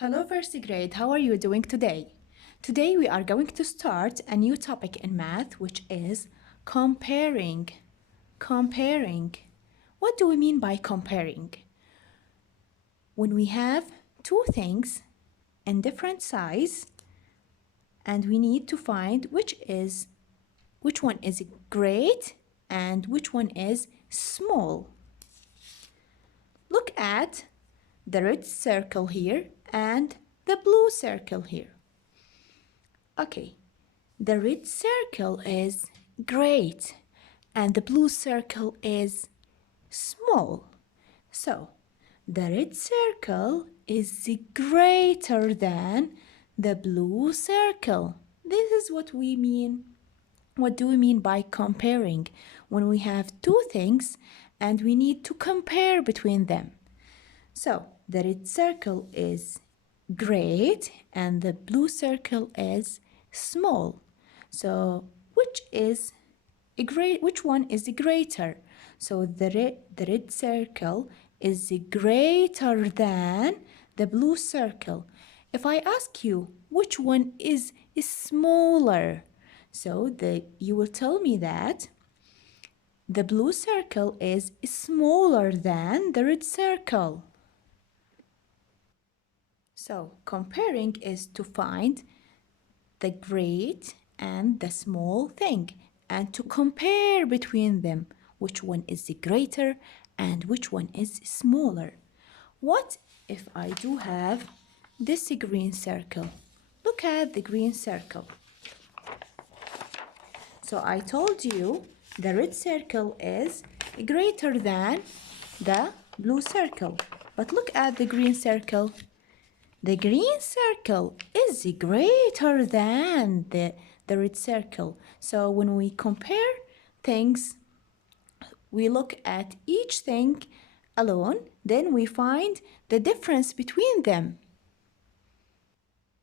Hello first grade, how are you doing today? Today we are going to start a new topic in math which is comparing. Comparing. What do we mean by comparing? When we have two things in different size and we need to find which one is great and which one is small. Look at the red circle here and the blue circle here. Okay, the red circle is great and the blue circle is small. So, the red circle is greater than the blue circle. This is what we mean. What do we mean by comparing? When we have two things and we need to compare between them. So, the red circle is great and the blue circle is small. So, which one is greater? So, the red circle is greater than the blue circle. If I ask you which one is smaller, so you will tell me that the blue circle is smaller than the red circle. So comparing is to find the great and the small thing and to compare between them, which one is the greater and which one is smaller. What if I do have this green circle? Look at the green circle. So I told you the red circle is greater than the blue circle. But look at the green circle. The green circle is greater than the red circle. So when we compare things, we look at each thing alone, then we find the difference between them.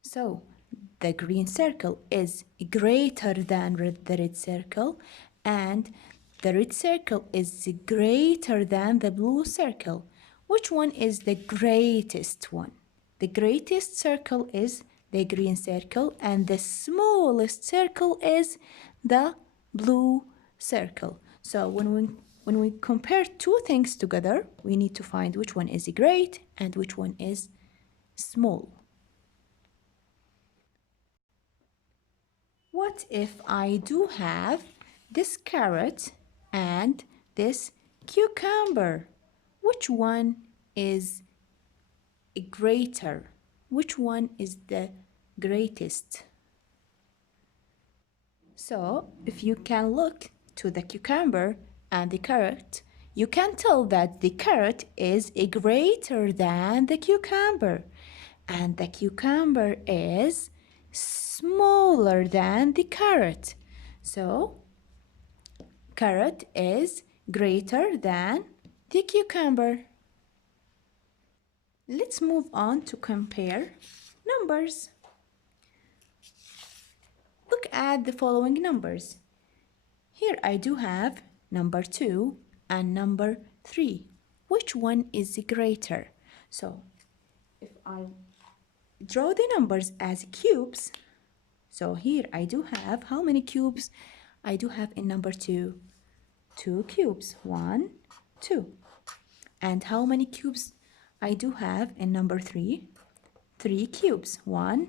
So the green circle is greater than the red circle, and the red circle is greater than the blue circle. Which one is the greatest one? The greatest circle is the green circle and the smallest circle is the blue circle. So when we compare two things together, we need to find which one is great and which one is small. What if I do have this carrot and this cucumber? Which one is greater? Which one is the greatest? So, if you can look to the cucumber and the carrot, you can tell that the carrot is greater than the cucumber, and the cucumber is smaller than the carrot. So, carrot is greater than the cucumber. Let's move on to compare numbers. Look at the following numbers. Here I do have number 2 and number 3. Which one is greater? So if I draw the numbers as cubes, so here I do have how many cubes? I do have in number 2, 2 cubes, 1, 2. And how many cubes I do have in number 3? 3 cubes, 1,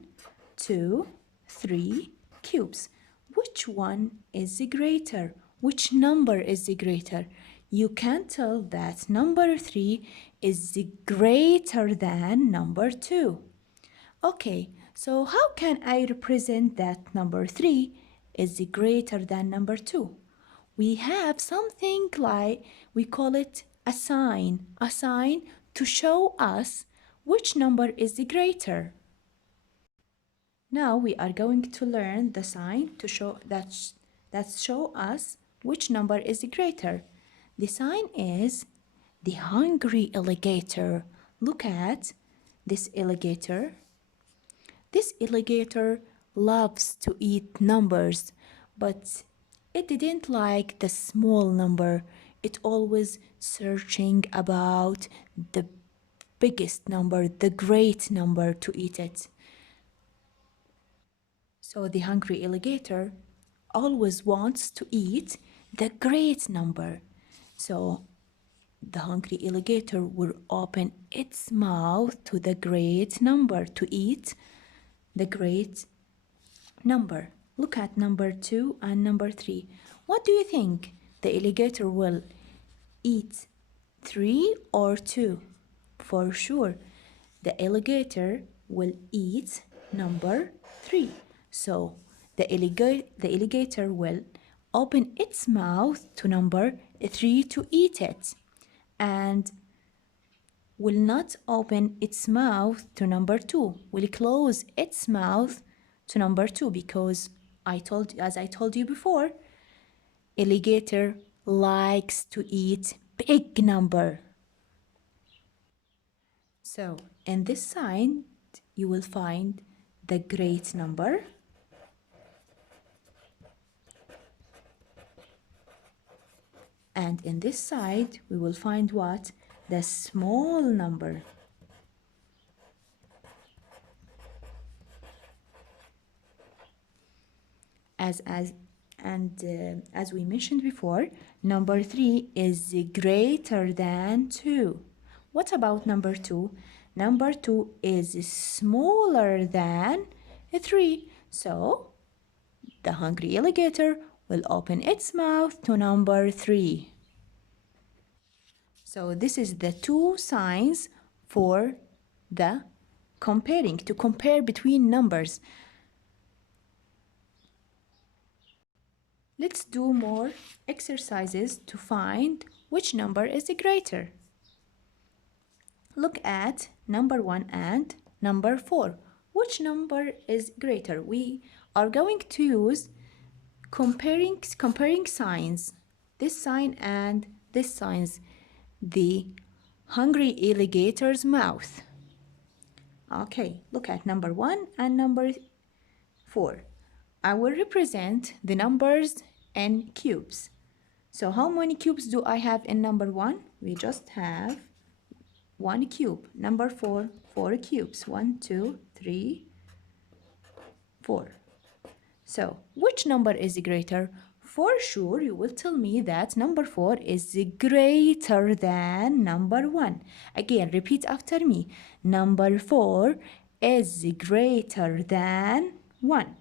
2, 3 cubes. Which one is greater? Which number is greater? You can tell that number 3 is greater than number 2. Okay, so how can I represent that number 3 is greater than number 2? We have something like, we call it a sign to show us which number is greater. Now we are going to learn the sign to show show us which number is greater. The sign is the hungry alligator. Look at this alligator. This alligator loves to eat numbers, but it didn't like the small number. It always searching about the biggest number, the great number to eat it. So the hungry alligator always wants to eat the great number. So the hungry alligator will open its mouth to the great number to eat the great number. Look at number 2 and number 3. What do you think? The alligator will eat 3 or 2? For sure, the alligator will eat number 3. So the alligator will open its mouth to number 3 to eat it, and will not open its mouth to number 2, will close its mouth to number 2, because as I told you before, alligator likes to eat big number. So in this side you will find the great number, and in this side we will find what? The small number. As we mentioned before, number 3 is greater than 2. What about number 2? Number 2 is smaller than 3. So the hungry alligator will open its mouth to number 3. So this is the two signs for the comparing, to compare between numbers. Let's do more exercises to find which number is greater. Look at number 1 and number 4. Which number is greater? We are going to use comparing signs. This sign and this signs. The hungry alligator's mouth. Okay, look at number 1 and number 4. I will represent the numbers in cubes. So how many cubes do I have in number 1? We just have 1 cube. Number 4, 4 cubes. 1, 2, 3, 4. So which number is greater? For sure, you will tell me that number 4 is greater than number 1. Again, repeat after me. Number 4 is greater than 1.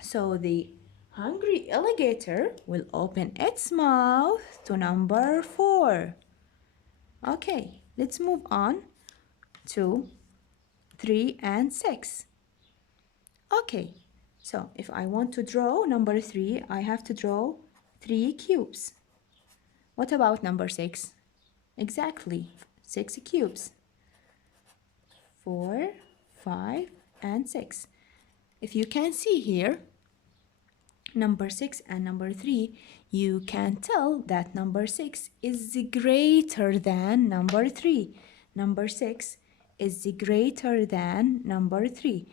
So the hungry alligator will open its mouth to number 4. Okay, let's move on to 3 and 6. Okay, so if I want to draw number 3, I have to draw 3 cubes. What about number 6? Exactly, 6 cubes. 4, 5, and 6. If you can see here, number 6 and number 3, you can tell that number 6 is greater than number 3. Number 6 is greater than number 3.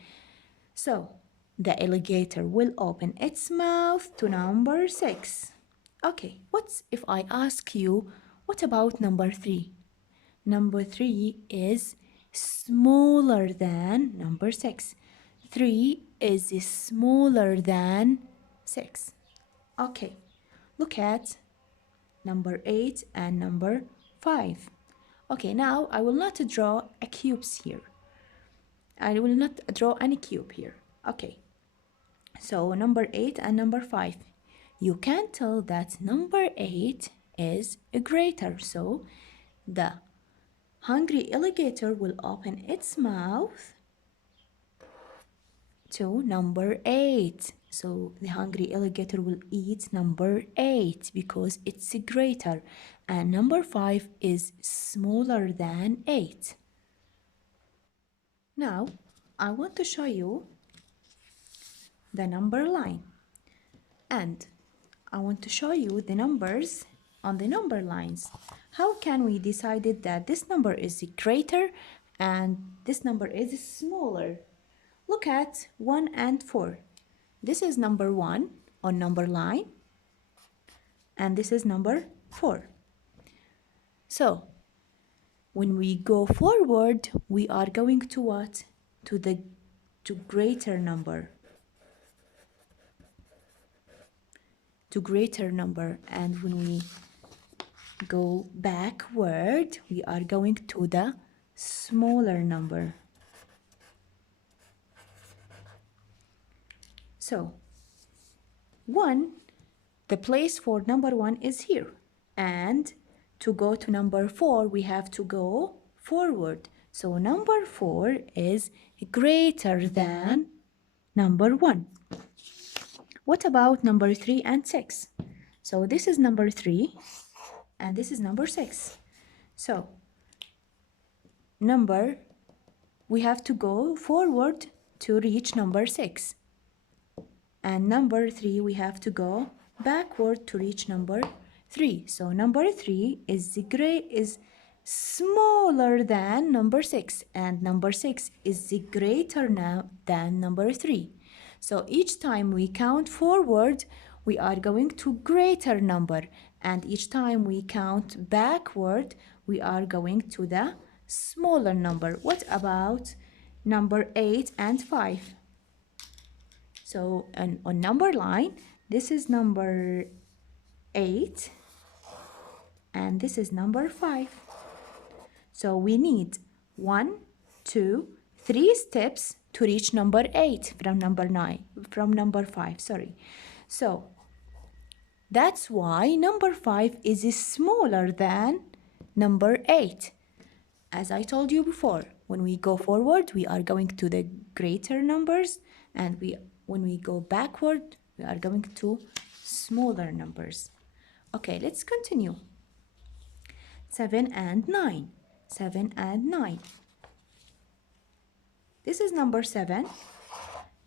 So the alligator will open its mouth to number 6. Okay, what if I ask you, what about number 3? Number 3 is smaller than number 6. 3 is smaller than 6. Okay, look at number 8 and number 5. Okay, now I will not draw a cubes here. I will not draw any cube here. Okay, so number 8 and number 5. You can tell that number 8 is greater. So the hungry alligator will open its mouth to number 8. So the hungry alligator will eat number 8 because it's greater, and number 5 is smaller than 8. Now I want to show you the number line, and I want to show you the numbers on the number lines. How can we decide that this number is greater and this number is smaller? Look at 1 and 4. This is number 1 on number line, and this is number 4. So when we go forward, we are going to what? To greater number. To greater number. And when we go backward, we are going to the smaller number. So 1, the place for number 1 is here. And to go to number 4, we have to go forward. So number 4 is greater than number 1. What about number 3 and 6? So this is number 3 and this is number 6. So we have to go forward to reach number 6. And number 3, we have to go backward to reach number 3. So number 3 is smaller than number 6, and number 6 is greater now than number 3. So each time we count forward, we are going to greater number, and each time we count backward, we are going to the smaller number. What about number 8 and 5? So on number line, this is number 8 and this is number 5. So we need 1, 2, 3 steps to reach number 8 from number 5, sorry. So that's why number 5 is smaller than number 8. As I told you before, when we go forward, we are going to the greater numbers, and when we go backward, we are going to smaller numbers. Okay, let's continue. 7 and 9. 7 and 9. This is number 7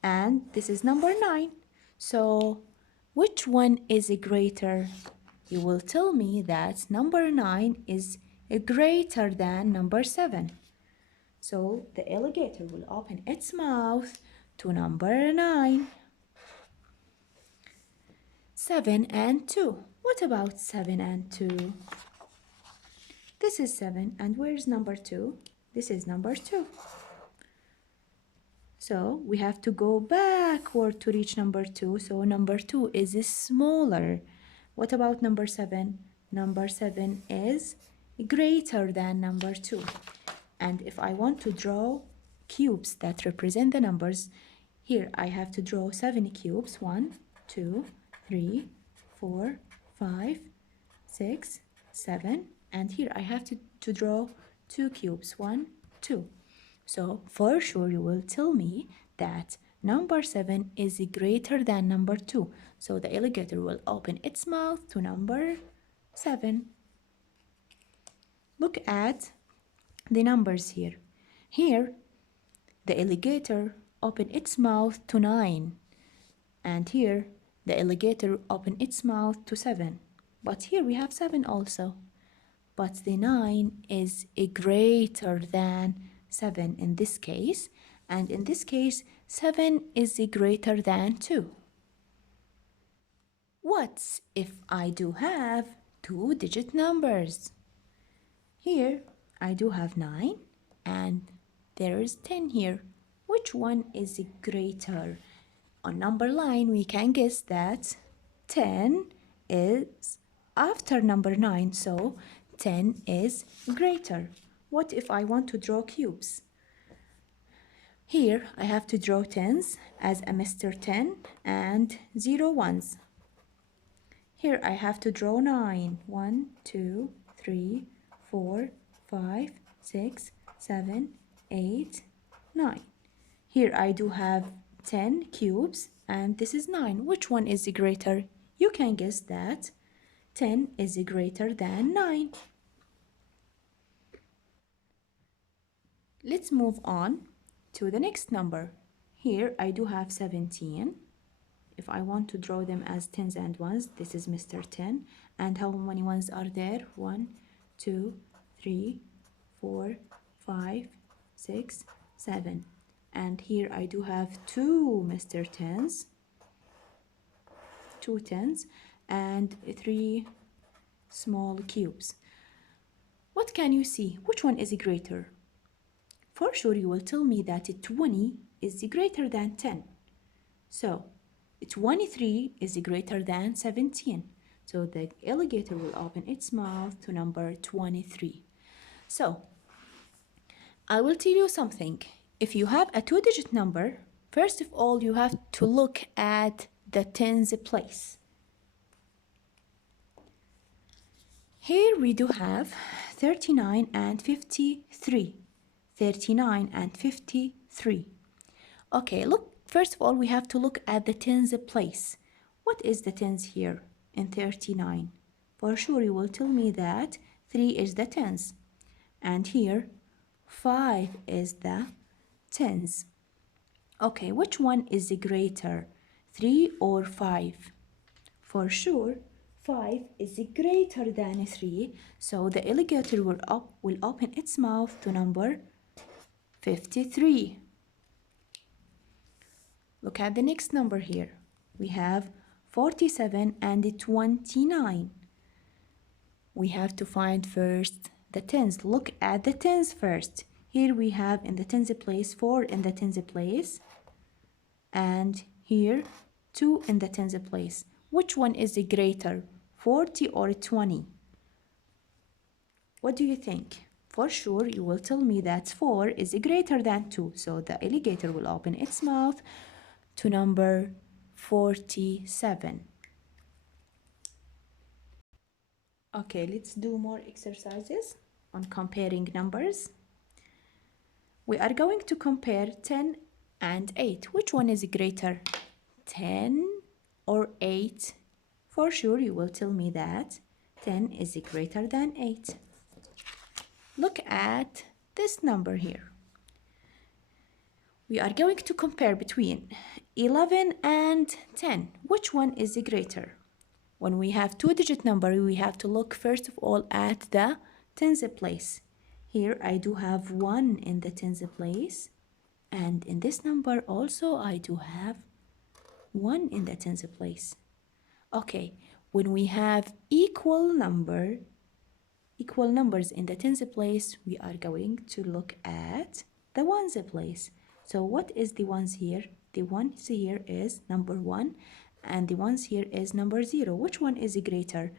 and this is number 9. So which one is greater? You will tell me that number 9 is greater than number 7. So the alligator will open its mouth to number 9. 7 and 2. What about 7 and 2? This is 7, and where's number 2? This is number 2. So we have to go backward to reach number 2. So number 2 is smaller. What about number 7? Number 7 is greater than number 2. And if I want to draw cubes that represent the numbers, here I have to draw 7 cubes. 1, 2, 3, 4, 5, 6, 7. And here I have to draw 2 cubes. 1, 2. So for sure you will tell me that number 7 is greater than number 2. So the alligator will open its mouth to number 7. Look at the numbers here. Here the alligator opened its mouth to 9. And here the alligator opened its mouth to 7. But here we have 7 also. But the 9 is greater than 7 in this case. And in this case, 7 is greater than 2. What if I do have 2-digit numbers? Here I do have 9 and there is 10 here. Which one is greater? On number line, we can guess that 10 is after number 9, so 10 is greater. What if I want to draw cubes? Here I have to draw 10s as a Mr. 10 and 0 ones. Here I have to draw 9. 1, 2, 3, 4, 5, 6, 7, 8, 9. Here I do have 10 cubes and this is 9. Which one is greater? You can guess that 10 is greater than 9. Let's move on to the next number. Here I do have 17. If I want to draw them as 10s and 1s, this is Mr. 10. And how many ones are there? 1, 2, 3, 4, 5, 6, 7. And here I do have 2 Mr. 10s, 2 10s, and 3 small cubes. What can you see? Which one is greater? For sure, you will tell me that 20 is greater than 10. So, 23 is greater than 17. So, the alligator will open its mouth to number 23. So, I will tell you something. If you have a two-digit number, first of all, you have to look at the tens place. Here we do have 39 and 53. 39 and 53. Okay, look, first of all, we have to look at the tens place. What is the tens here in 39? For sure, you will tell me that 3 is the tens. And here, 5 is the tens. Okay, which one is greater, 3 or 5? For sure, 5 is greater than 3, so the alligator will open its mouth to number 53. Look at the next number here. We have 47 and 29. We have to find first the tens. Look at the tens first. Here we have in the tens place 4 in the tens place, and here 2 in the tens place. Which one is greater, 40 or 20? What do you think? For sure, you will tell me that 4 is greater than 2. So the alligator will open its mouth to number 47. Okay, let's do more exercises on comparing numbers. We are going to compare 10 and 8. Which one is greater, 10 or 8? For sure, you will tell me that 10 is greater than 8. Look at this number here. We are going to compare between 11 and 10. Which one is greater? When we have two-digit number, we have to look first of all at the tens place. Here I do have 1 in the tens place, and in this number also I do have 1 in the tens place. Okay, when we have equal numbers in the tens place, we are going to look at the ones place. So what is the ones here? The ones here is number 1, and the ones here is number 0. Which one is greater,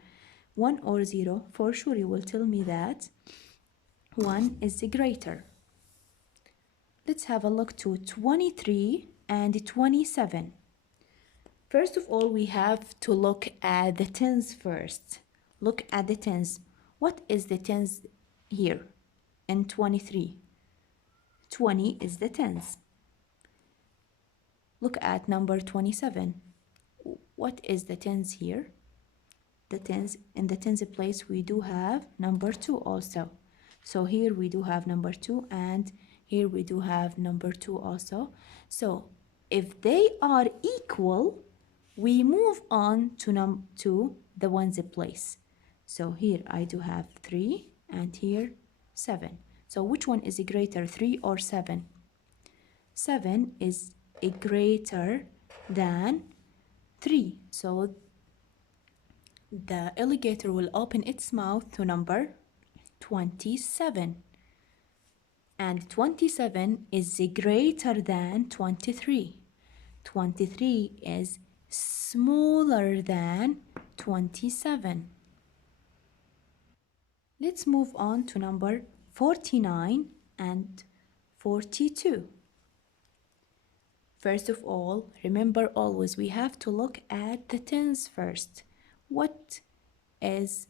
1 or 0? For sure, you will tell me that 1 is greater. Let's have a look to 23 and 27. First of all, we have to look at the tens first. Look at the tens. What is the tens here in 23? 20 is the tens. Look at number 27. What is the tens here? The tens, in the tens place, we do have number 2 also. So here we do have number 2, and here we do have number 2 also. So if they are equal, we move on to the ones place. So here I do have 3, and here 7. So which one is greater, 3 or 7? 7 is greater than 3. So the alligator will open its mouth to number 27. And 27 is greater than 23. 23 is smaller than 27. Let's move on to number 49 and 42. First of all, remember always we have to look at the tens first. What is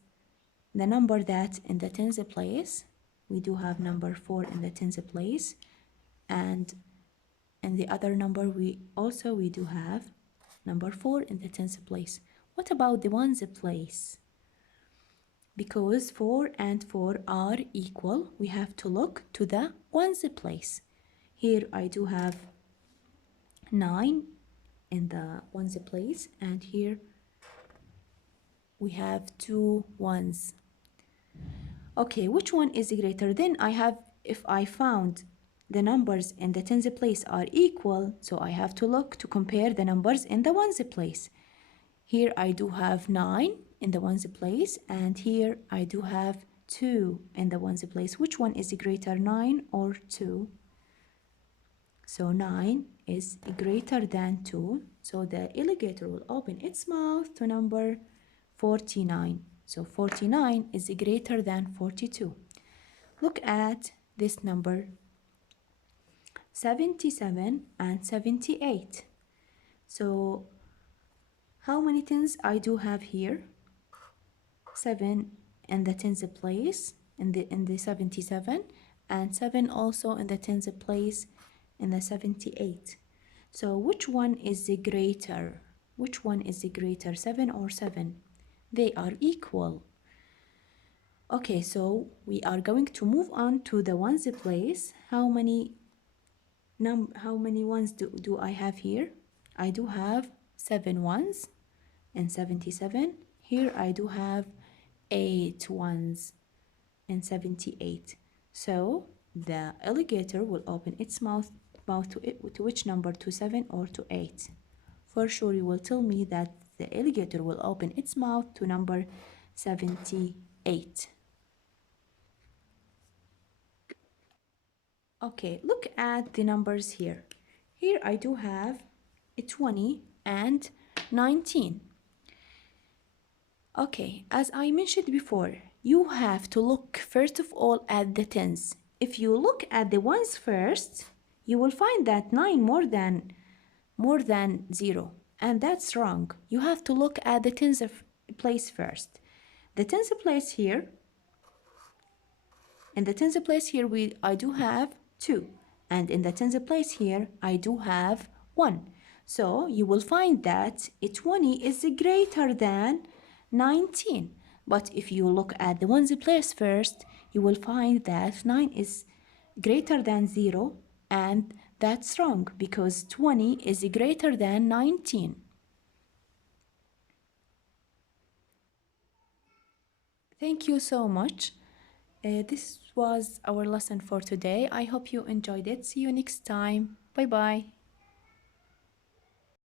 the number that in the tens place? We do have number 4 in the tens place, and in the other number we do have number 4 in the tens place. What about the ones place? Because 4 and 4 are equal, we have to look to the ones place. Here I do have 9 in the ones place, and here we have 2 ones. Okay, which one is greater? Then if I found the numbers in the tens place are equal, so I have to look to compare the numbers in the ones place. Here I do have 9 in the ones place, and here I do have 2 in the ones place. Which one is greater, 9 or 2? So 9 is greater than 2. So the alligator will open its mouth to number 49. So 49 is greater than 42. Look at this number 77 and 78. So how many tens I do have here? 7 in the tens place in the 77, and 7 also in the tens place in the 78. So which one is the greater? Which one is the greater, 7 or 7? They are equal. Okay, so we are going to move on to the ones place. How many ones do I have here? I do have 7 ones and 77. Here I do have 8 ones and 78. So the alligator will open its mouth to which number? To 7 or to 8? For sure you will tell me that the alligator will open its mouth to number 78. Okay, look at the numbers here. Here I do have a 20 and 19. Okay, as I mentioned before, you have to look first of all at the tens. If you look at the ones first, you will find that 9 more than 0, and that's wrong. You have to look at the tens of place first. The tens place here, in the tens place here I do have 2, and in the tens place here I do have 1. So you will find that 20 is greater than 19. But if you look at the ones place first, you will find that 9 is greater than 0, and that's wrong because 20 is greater than 19. Thank you so much. This was our lesson for today. I hope you enjoyed it. See you next time. Bye bye.